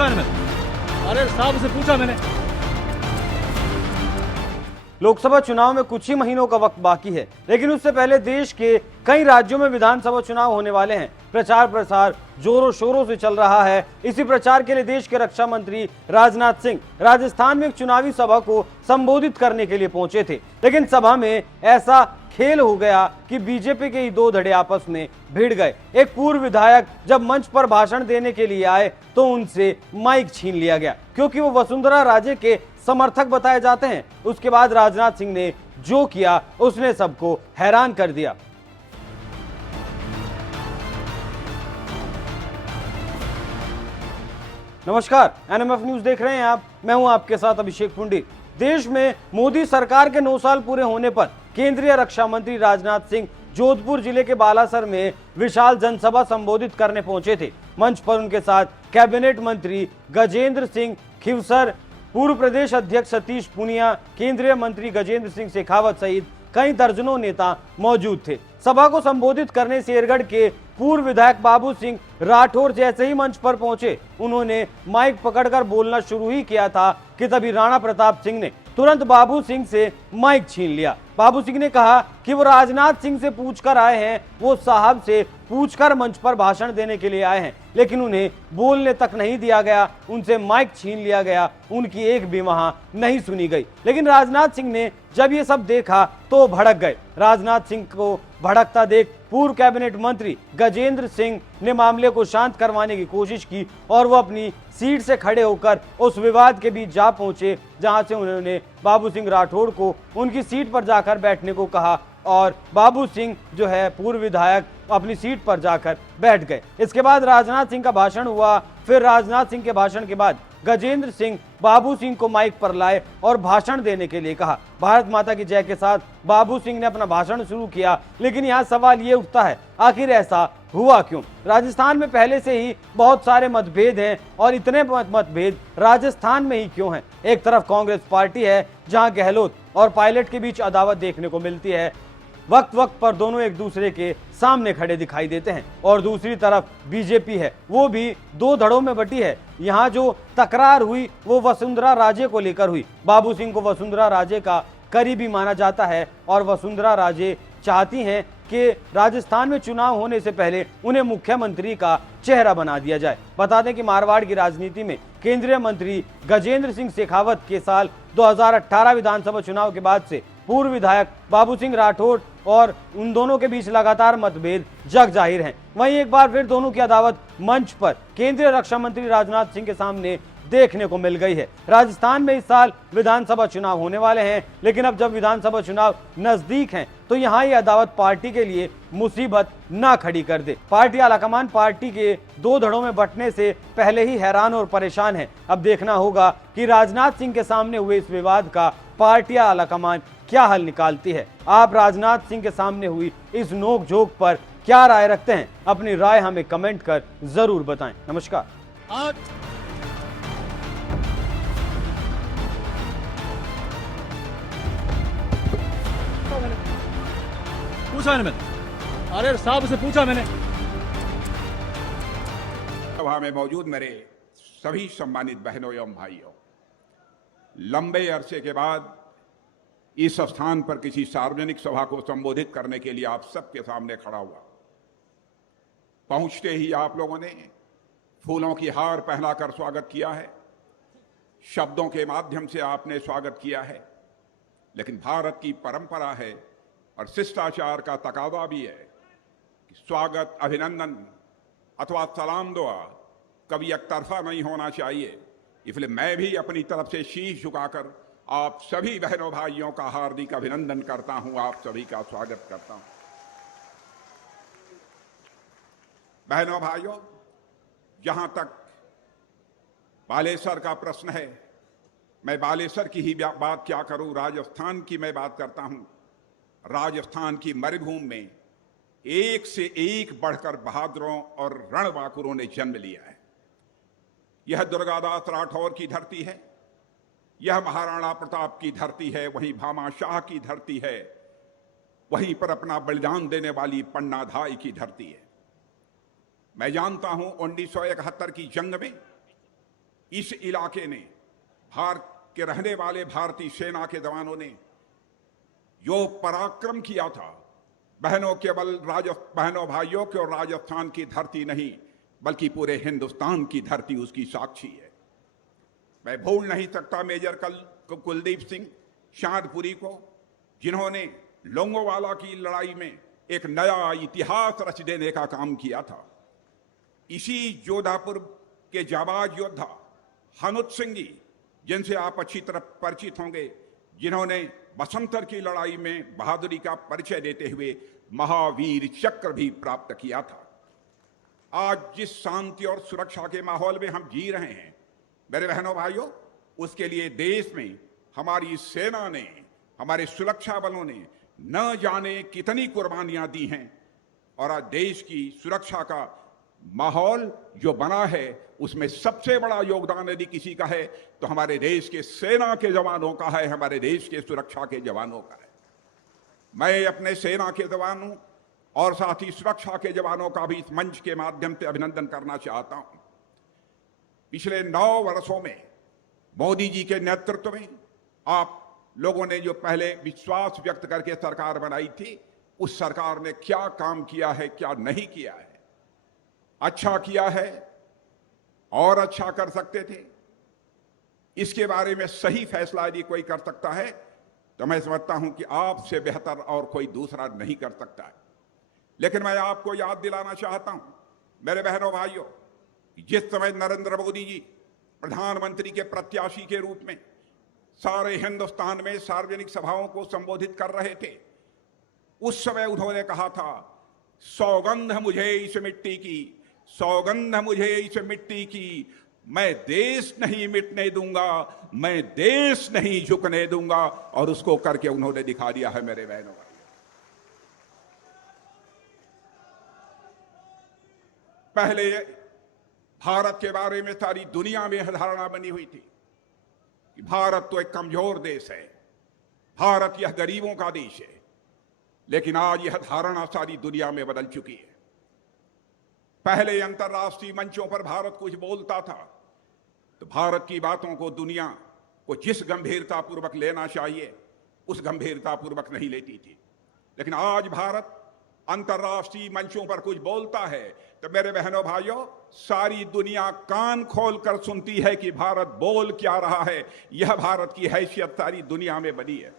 पूछा है मैंने, अरे साहब से पूछा मैंने। लोकसभा चुनाव में कुछ ही महीनों का वक्त बाकी है, लेकिन उससे पहले देश के कई राज्यों में विधानसभा चुनाव होने वाले हैं। प्रचार प्रसार जोरों शोरों से चल रहा है। इसी प्रचार के लिए देश के रक्षा मंत्री राजनाथ सिंह राजस्थान में एक चुनावी सभा को संबोधित करने के लिए पहुंचे थे, लेकिन सभा में ऐसा खेल हो गया कि बीजेपी के ही दो धड़े आपस में भिड़ गए। एक पूर्व विधायक जब मंच पर भाषण देने के लिए आए तो उनसे माइक छीन लिया गया, क्योंकि वो वसुंधरा राजे के समर्थक बताए जाते हैं। उसके बाद राजनाथ सिंह ने जो किया उसने सबको हैरान कर दिया। नमस्कार, एनएमएफ न्यूज देख रहे हैं आप। मैं हूं आपके साथ अभिषेक पुंडी। देश में मोदी सरकार के 9 साल पूरे होने पर केंद्रीय रक्षा मंत्री राजनाथ सिंह जोधपुर जिले के बालासर में विशाल जनसभा संबोधित करने पहुंचे थे। मंच पर उनके साथ कैबिनेट मंत्री गजेंद्र सिंह खिवसर, पूर्व प्रदेश अध्यक्ष सतीश पूनिया, केंद्रीय मंत्री गजेंद्र सिंह शेखावत सहित कई दर्जनों नेता मौजूद थे। सभा को संबोधित करने शेरगढ़ के पूर्व विधायक बाबू सिंह राठौर जैसे ही मंच पर पहुंचे, उन्होंने माइक पकड़कर बोलना शुरू ही किया था कि तभी राणा प्रताप सिंह ने तुरंत बाबू सिंह से माइक छीन लिया। बाबू सिंह ने कहा कि वो राजनाथ सिंह से पूछकर आए हैं, वो साहब से पूछकर मंच पर भाषण देने के लिए आए हैं, लेकिन उन्हें बोलने तक नहीं दिया गया, उनसे माइक छीन लिया गया, उनकी एक भी वहां नहीं सुनी गई। लेकिन राजनाथ सिंह ने जब ये सब देखा तो भड़क गए। राजनाथ सिंह को भड़कता देख पूर्व कैबिनेट मंत्री गजेंद्र सिंह ने मामले को शांत करवाने की कोशिश की और वो अपनी सीट से खड़े होकर उस विवाद के बीच जा पहुंचे, जहां से उन्होंने बाबू सिंह राठौड़ को उनकी सीट पर जाकर बैठने को कहा और बाबू सिंह जो है पूर्व विधायक अपनी सीट पर जाकर बैठ गए। इसके बाद राजनाथ सिंह का भाषण हुआ। फिर राजनाथ सिंह के भाषण के बाद गजेंद्र सिंह बाबू सिंह को माइक पर लाए और भाषण देने के लिए कहा। भारत माता की जय के साथ बाबू सिंह ने अपना भाषण शुरू किया, लेकिन यहाँ सवाल ये उठता है, आखिर ऐसा हुआ क्यों? राजस्थान में पहले से ही बहुत सारे मतभेद हैं और इतने मतभेद राजस्थान में ही क्यों हैं? एक तरफ कांग्रेस पार्टी है जहां गहलोत और पायलट के बीच अदावत देखने को मिलती है, वक्त वक्त पर दोनों एक दूसरे के सामने खड़े दिखाई देते हैं, और दूसरी तरफ बीजेपी है, वो भी दो धड़ों में बटी है। यहाँ जो तकरार हुई वो वसुंधरा राजे को लेकर हुई। बाबू सिंह को वसुंधरा राजे का करीबी माना जाता है और वसुंधरा राजे चाहती हैं कि राजस्थान में चुनाव होने से पहले उन्हें मुख्यमंत्री का चेहरा बना दिया जाए। बता दें कि मारवाड़ की राजनीति में केंद्रीय मंत्री गजेंद्र सिंह शेखावत के साल 2018 विधानसभा चुनाव के बाद से पूर्व विधायक बाबू सिंह राठौड़ और उन दोनों के बीच लगातार मतभेद जग जाहिर हैं। वहीं एक बार फिर दोनों की अदावत मंच पर केंद्रीय रक्षा मंत्री राजनाथ सिंह के सामने देखने को मिल गई है। राजस्थान में इस साल विधानसभा चुनाव होने वाले हैं, लेकिन अब जब विधानसभा चुनाव नजदीक हैं तो यहाँ ये अदावत पार्टी के लिए मुसीबत ना खड़ी कर दे। पार्टी आलाकमान पार्टी के दो धड़ों में बंटने से पहले ही हैरान और परेशान है। अब देखना होगा कि राजनाथ सिंह के सामने हुए इस विवाद का पार्टी आलाकमान क्या हल निकालती है। आप राजनाथ सिंह के सामने हुई इस नोकझोंक पर क्या राय रखते हैं? अपनी राय हमें कमेंट कर जरूर बताएं। नमस्कार। पूछा है मैंने, अरे साहब से पूछा मैंने। सभा में मौजूद मेरे सभी सम्मानित बहनों एवं भाइयों, लंबे अरसे के बाद इस स्थान पर किसी सार्वजनिक सभा को संबोधित करने के लिए आप सबके सामने खड़ा हुआ। पहुंचते ही आप लोगों ने फूलों की हार पहनाकर स्वागत किया है, शब्दों के माध्यम से आपने स्वागत किया है, लेकिन भारत की परंपरा है और शिष्टाचार का तकाजा भी है कि स्वागत, अभिनंदन अथवा सलाम दुआ कभी एक तरफा नहीं होना चाहिए। इसलिए मैं भी अपनी तरफ से शीश झुकाकर आप सभी बहनों भाइयों का हार्दिक अभिनंदन करता हूं, आप सभी का स्वागत करता हूं। बहनों भाइयों, जहां तक बालेश्वर का प्रश्न है, मैं बालेश्वर की ही बात क्या करूं, राजस्थान की मैं बात करता हूं। राजस्थान की मरुभूमि में एक से एक बढ़कर बहादुरों और रणबांकुरों ने जन्म लिया है। यह दुर्गादास राठौर की धरती है, यह महाराणा प्रताप की धरती है, वहीं भामाशाह की धरती है, वहीं पर अपना बलिदान देने वाली पन्नाधाय की धरती है। मैं जानता हूं 1971 की जंग में इस इलाके ने, भारत के रहने वाले भारतीय सेना के जवानों ने जो पराक्रम किया था, बहनों भाइयों के और राजस्थान की धरती नहीं बल्कि पूरे हिंदुस्तान की धरती उसकी साक्षी है। मैं भूल नहीं सकता मेजर कुलदीप सिंह शांतपुरी को, जिन्होंने लोंगोवाला की लड़ाई में एक नया इतिहास रच देने का काम किया था। इसी जोधापुर के जाबाज योद्धा हनुत सिंह जी, जिनसे आप अच्छी तरह परिचित होंगे, जिन्होंने बसंतर की लड़ाई में बहादुरी का परिचय देते हुए महावीर चक्र भी प्राप्त किया था। आज जिस शांति और सुरक्षा के माहौल में हम जी रहे हैं मेरे बहनों भाइयों, उसके लिए देश में हमारी सेना ने, हमारे सुरक्षा बलों ने न जाने कितनी कुर्बानियां दी हैं। और आज देश की सुरक्षा का माहौल जो बना है उसमें सबसे बड़ा योगदान यदि किसी का है तो हमारे देश के सेना के जवानों का है, हमारे देश के सुरक्षा के जवानों का है। मैं अपने सेना के जवानों और साथ ही सुरक्षा के जवानों का भी इस मंच के माध्यम से अभिनंदन करना चाहता हूं। पिछले 9 वर्षों में मोदी जी के नेतृत्व में आप लोगों ने जो पहले विश्वास व्यक्त करके सरकार बनाई थी, उस सरकार ने क्या काम किया है, क्या नहीं किया है, अच्छा किया है और अच्छा कर सकते थे, इसके बारे में सही फैसला यदि कोई कर सकता है तो मैं समझता हूं कि आपसे बेहतर और कोई दूसरा नहीं कर सकता है। लेकिन मैं आपको याद दिलाना चाहता हूं मेरे बहनों भाइयों, जिस समय नरेंद्र मोदी जी प्रधानमंत्री के प्रत्याशी के रूप में सारे हिंदुस्तान में सार्वजनिक सभाओं को संबोधित कर रहे थे, उस समय उन्होंने कहा था, सौगंध मुझे इस मिट्टी की, सौगंध मुझे इस मिट्टी की, मैं देश नहीं मिटने दूंगा, मैं देश नहीं झुकने दूंगा। और उसको करके उन्होंने दिखा दिया है मेरे बहनों भाइयों। पहले भारत के बारे में सारी दुनिया में यह धारणा बनी हुई थी कि भारत तो एक कमजोर देश है, भारत यह गरीबों का देश है। लेकिन आज यह धारणा सारी दुनिया में बदल चुकी है। पहले अंतर्राष्ट्रीय मंचों पर भारत कुछ बोलता था तो भारत की बातों को दुनिया को जिस गंभीरता पूर्वक लेना चाहिए उस गंभीरता पूर्वक नहीं लेती थी। लेकिन आज भारत अंतर्राष्ट्रीय मंचों पर कुछ बोलता है तो मेरे बहनों भाइयों, सारी दुनिया कान खोलकर सुनती है कि भारत बोल क्या रहा है। यह भारत की हैसियत सारी दुनिया में बनी है।